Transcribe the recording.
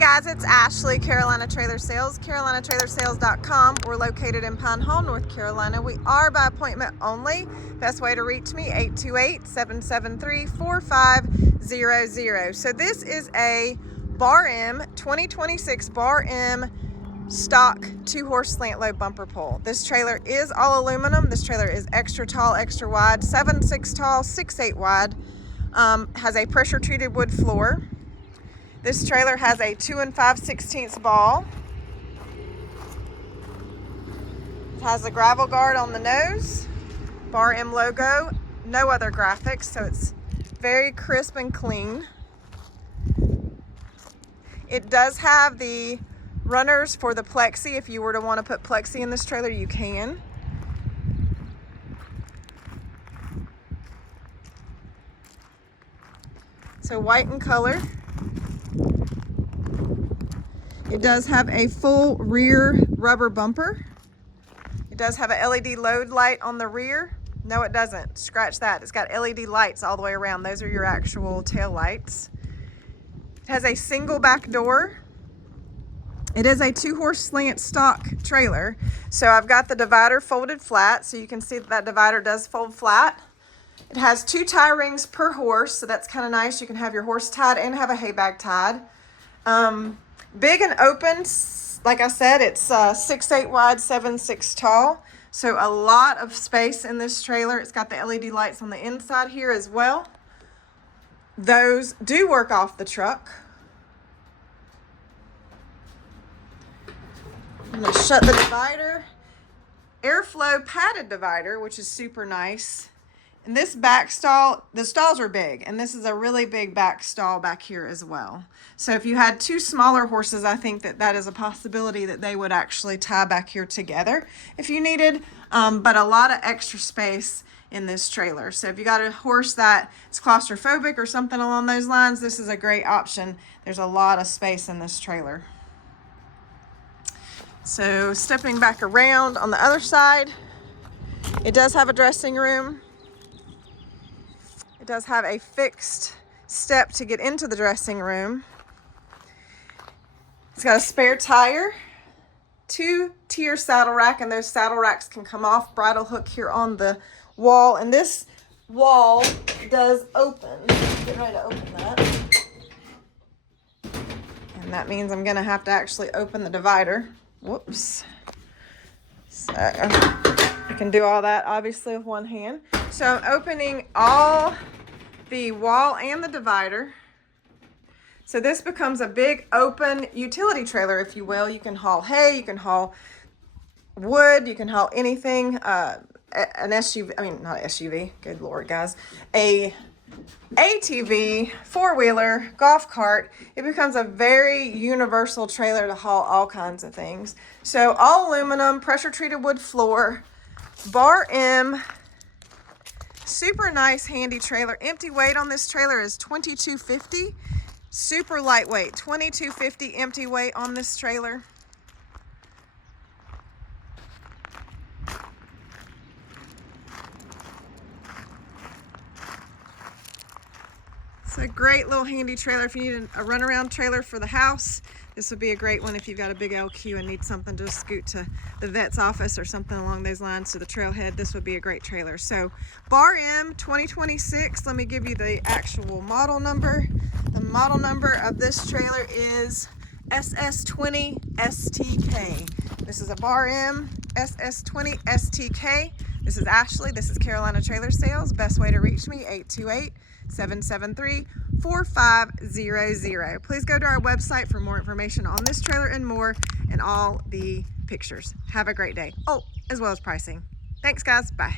guys, it's Ashley, Carolina Trailer Sales, carolinatrailersales.com. We're located in Pine Hall, North Carolina. We are by appointment only. Best way to reach me, 828-773-4500. So this is a Bar M 2026 Bar M stock 2-horse slant load bumper pull. This trailer is all aluminum. This trailer is extra tall, extra wide, 7'6" tall, 6'8" wide. Has a pressure treated wood floor. This trailer has a 2 5/16 ball. It has a gravel guard on the nose, Bar M logo, no other graphics, so it's very crisp and clean. It does have the runners for the plexi. If you were to want to put plexi in this trailer, you can. So white in color. It does have a full rear rubber bumper. It does have a LED load light on the rear. No, it doesn't. Scratch that. It's got LED lights all the way around. Those are your actual tail lights. It has a single back door. It is a 2-horse slant stock trailer. So I've got the divider folded flat, so you can see that divider does fold flat. It has 2 tie rings per horse, so that's kind of nice. You can have your horse tied and have a hay bag tied. Big and open, like I said, it's 6'8" wide, 7'6" tall. So a lot of space in this trailer. It's got the LED lights on the inside here as well. Those do work off the truck. I'm going to shut the divider. Airflow padded divider, which is super nice. And this back stall, the stalls are big, and this is a really big back stall back here as well. So if you had 2 smaller horses, I think that is a possibility that they would actually tie back here together if you needed, but a lot of extra space in this trailer. So if you got a horse that is claustrophobic or something along those lines, this is a great option. There's a lot of space in this trailer. So stepping back around on the other side, it does have a dressing room. It does have a fixed step to get into the dressing room. It's got a spare tire, 2-tier saddle rack, and those saddle racks can come off. Bridle hook here on the wall, and this wall does open. Get ready to open that. And that means I'm gonna have to actually open the divider. Whoops. So I can do all that obviously with one hand. So I'm opening all the wall and the divider. So this becomes a big open utility trailer, if you will. You can haul hay, you can haul wood, you can haul anything. An SUV, I mean, not an SUV, good Lord, guys. A ATV, 4-wheeler, golf cart. It becomes a very universal trailer to haul all kinds of things. So all aluminum, pressure treated wood floor, Bar M, super nice handy trailer. Empty weight on this trailer is 2250. Super lightweight, 2250 empty weight on this trailer. It's a great little handy trailer if you need a runaround trailer for the house. This would be a great one if you've got a big LQ and need something to scoot to the vet's office or something along those lines, to the trailhead. This would be a great trailer. So Bar M 2026, let me give you the actual model number. The model number of this trailer is SS-20-STK. This is a Bar M SS-20-STK. This is Ashley. This is Carolina Trailer Sales. Best way to reach me, 828-773-4500. Please go to our website for more information on this trailer and more, and all the pictures. Have a great day. Oh, as well as pricing. Thanks, guys. Bye.